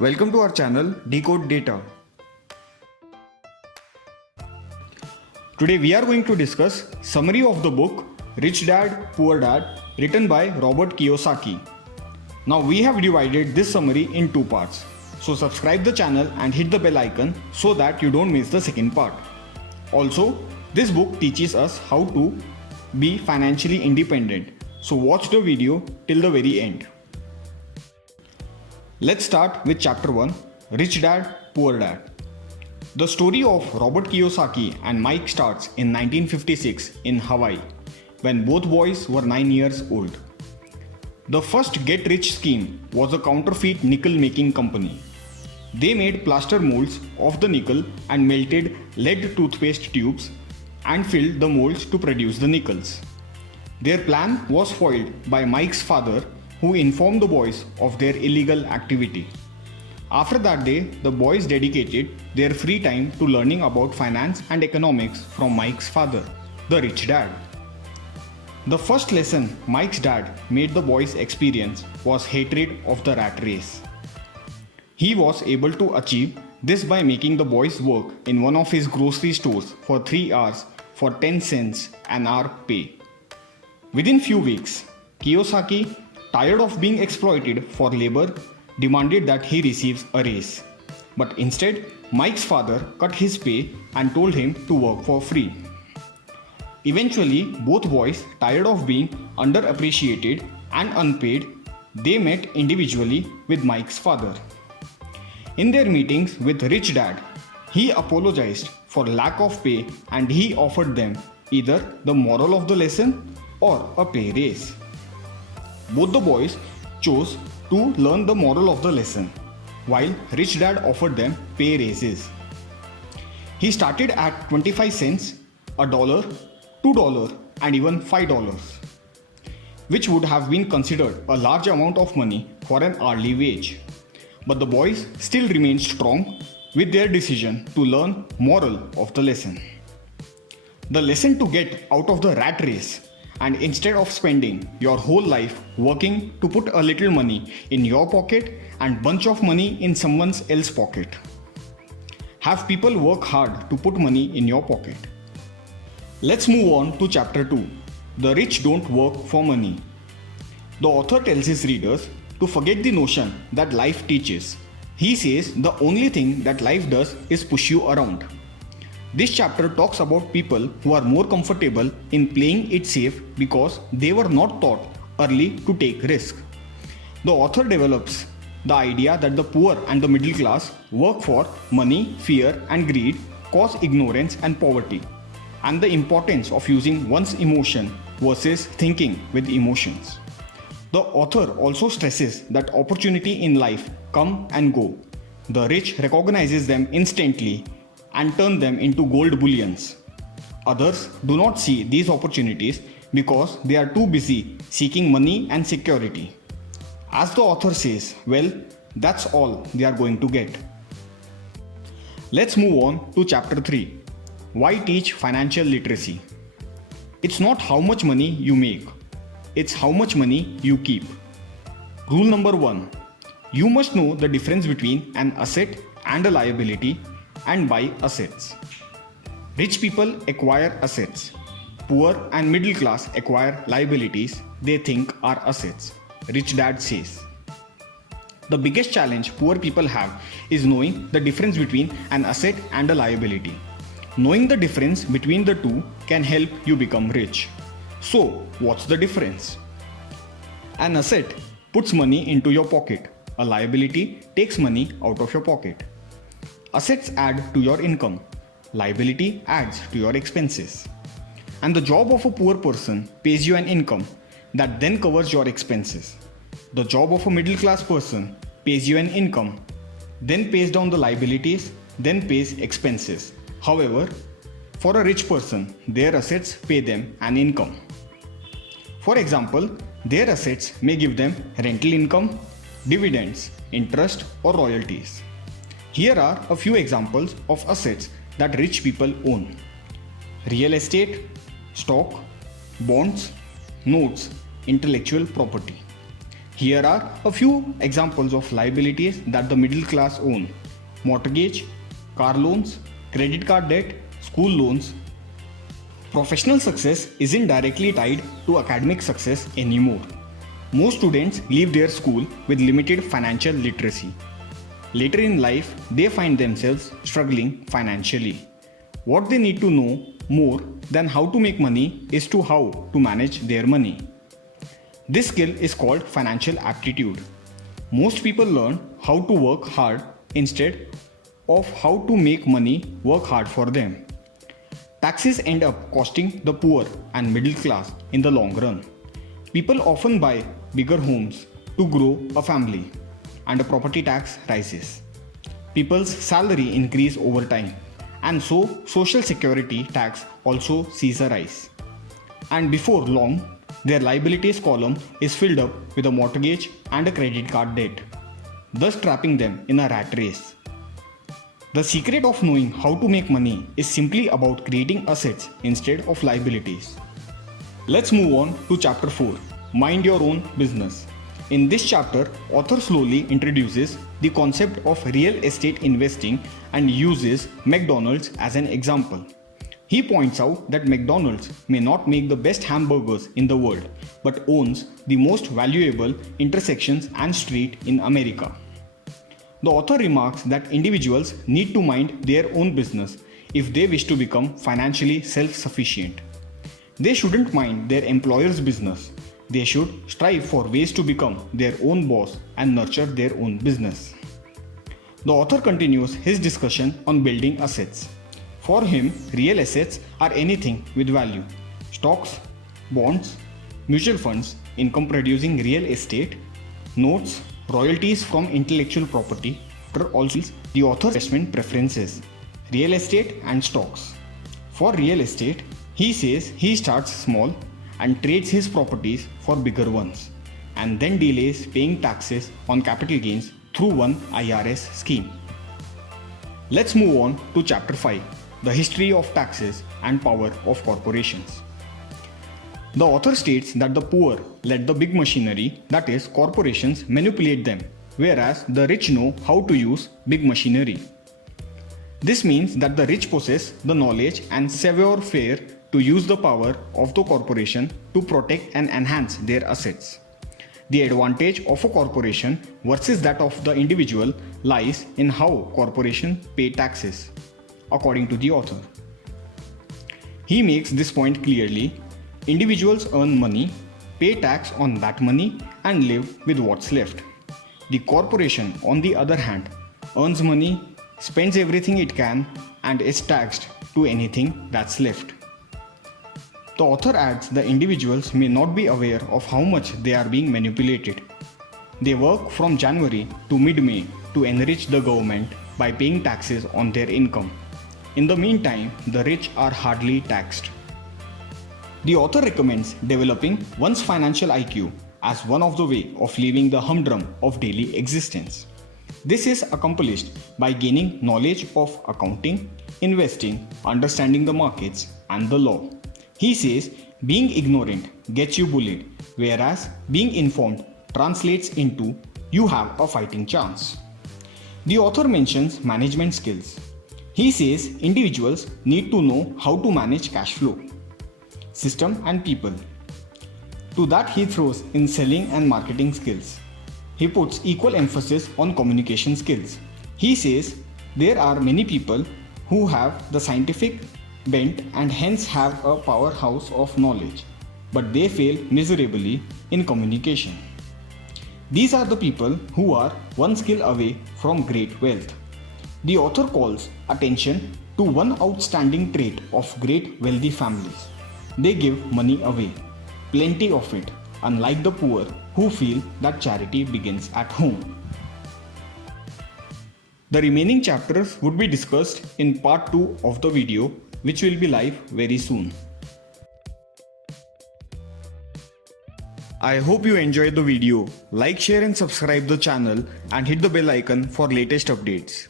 Welcome to our channel Decode Data. Today we are going to discuss summary of the book Rich Dad Poor Dad written by Robert Kiyosaki. Now we have divided this summary in two parts. So subscribe the channel and hit the bell icon so that you don't miss the second part. Also, this book teaches us how to be financially independent. So watch the video till the very end. Let's start with chapter 1, Rich Dad Poor Dad. The story of Robert Kiyosaki and Mike starts in 1956 in Hawaii, when both boys were 9 years old. The first get rich scheme was a counterfeit nickel making company. They made plaster molds of the nickel and melted lead toothpaste tubes and filled the molds to produce the nickels. Their plan was foiled by Mike's father, who informed the boys of their illegal activity. After that day, the boys dedicated their free time to learning about finance and economics from Mike's father, the rich dad. The first lesson Mike's dad made the boys experience was hatred of the rat race. He was able to achieve this by making the boys work in one of his grocery stores for 3 hours for 10 cents an hour pay. Within few weeks, Kiyosaki, tired of being exploited for labor, demanded that he receives a raise. But instead, Mike's father cut his pay and told him to work for free. Eventually, both boys, tired of being underappreciated and unpaid, they met individually with Mike's father. In their meetings with Rich Dad, he apologized for lack of pay and he offered them either the moral of the lesson or a pay raise. Both the boys chose to learn the moral of the lesson, while Rich Dad offered them pay raises. He started at 25 cents, $1, $2, and even $5, which would have been considered a large amount of money for an hourly wage. But the boys still remained strong with their decision to learn moral of the lesson. The lesson to get out of the rat race, and instead of spending your whole life working to put a little money in your pocket and bunch of money in someone else's pocket. Have people work hard to put money in your pocket. Let's move on to chapter 2. The rich don't work for money. The author tells his readers to forget the notion that life teaches. He says the only thing that life does is push you around. This chapter talks about people who are more comfortable in playing it safe because they were not taught early to take risk. The author develops the idea that the poor and the middle class work for money, fear, and greed, cause ignorance and poverty, and the importance of using one's emotion versus thinking with emotions. The author also stresses that opportunity in life come and go. The rich recognizes them instantly and turn them into gold bullions. Others do not see these opportunities because they are too busy seeking money and security. As the author says, well, that's all they are going to get. Let's move on to chapter 3. Why teach financial literacy? It's not how much money you make, it's how much money you keep. Rule number 1. You must know the difference between an asset and a liability and buy assets. Rich people acquire assets. Poor and middle class acquire liabilities they think are assets, Rich Dad says. The biggest challenge poor people have is knowing the difference between an asset and a liability. Knowing the difference between the two can help you become rich. So, what's the difference? An asset puts money into your pocket. A liability takes money out of your pocket. Assets add to your income. Liability adds to your expenses. And the job of a poor person pays you an income that then covers your expenses. The job of a middle class person pays you an income, then pays down the liabilities, then pays expenses. However, for a rich person, their assets pay them an income. For example, their assets may give them rental income, dividends, interest, or royalties. Here are a few examples of assets that rich people own: real estate, stock, bonds, notes, intellectual property. Here are a few examples of liabilities that the middle class own: mortgage, car loans, credit card debt, school loans. Professional success isn't directly tied to academic success anymore. Most students leave their school with limited financial literacy. Later in life, they find themselves struggling financially. What they need to know more than how to make money is to how to manage their money. This skill is called financial aptitude. Most people learn how to work hard instead of how to make money work hard for them. Taxes end up costing the poor and middle class in the long run. People often buy bigger homes to grow a family, and the property tax rises. People's salary increase over time, and so social security tax also sees a rise. And before long, their liabilities column is filled up with a mortgage and a credit card debt, thus trapping them in a rat race. The secret of knowing how to make money is simply about creating assets instead of liabilities. Let's move on to chapter 4, Mind Your Own Business. In this chapter, author slowly introduces the concept of real estate investing and uses McDonald's as an example. He points out that McDonald's may not make the best hamburgers in the world, but owns the most valuable intersections and street in America. The author remarks that individuals need to mind their own business if they wish to become financially self-sufficient. They shouldn't mind their employer's business. They should strive for ways to become their own boss and nurture their own business. The author continues his discussion on building assets. For him, real assets are anything with value: stocks, bonds, mutual funds, income producing real estate, notes, royalties from intellectual property. Also, the author's investment preferences: real estate and stocks. For real estate, he says he starts small and trades his properties for bigger ones, and then delays paying taxes on capital gains through one IRS scheme. Let's move on to chapter 5, the history of taxes and power of corporations. The author states that the poor let the big machinery, that is, corporations, manipulate them, whereas the rich know how to use big machinery. This means that the rich possess the knowledge and savoir-faire to use the power of the corporation to protect and enhance their assets. The advantage of a corporation versus that of the individual lies in how corporations pay taxes, according to the author. He makes this point clearly. Individuals earn money, pay tax on that money, and live with what's left. The corporation, on the other hand, earns money, spends everything it can, and is taxed to anything that's left. The author adds the individuals may not be aware of how much they are being manipulated. They work from January to mid-May to enrich the government by paying taxes on their income. In the meantime, the rich are hardly taxed. The author recommends developing one's financial IQ as one of the ways of leaving the humdrum of daily existence. This is accomplished by gaining knowledge of accounting, investing, understanding the markets, and the law. He says being ignorant gets you bullied, whereas being informed translates into you have a fighting chance. The author mentions management skills. He says individuals need to know how to manage cash flow, system, and people. To that he throws in selling and marketing skills. He puts equal emphasis on communication skills. He says there are many people who have the scientific bent and hence have a powerhouse of knowledge, but they fail miserably in communication. These are the people who are one skill away from great wealth. The author calls attention to one outstanding trait of great wealthy families. They give money away, plenty of it, unlike the poor who feel that charity begins at home. The remaining chapters would be discussed in part 2 of the video, which will be live very soon. I hope you enjoyed the video. Like, share and subscribe the channel and hit the bell icon for latest updates.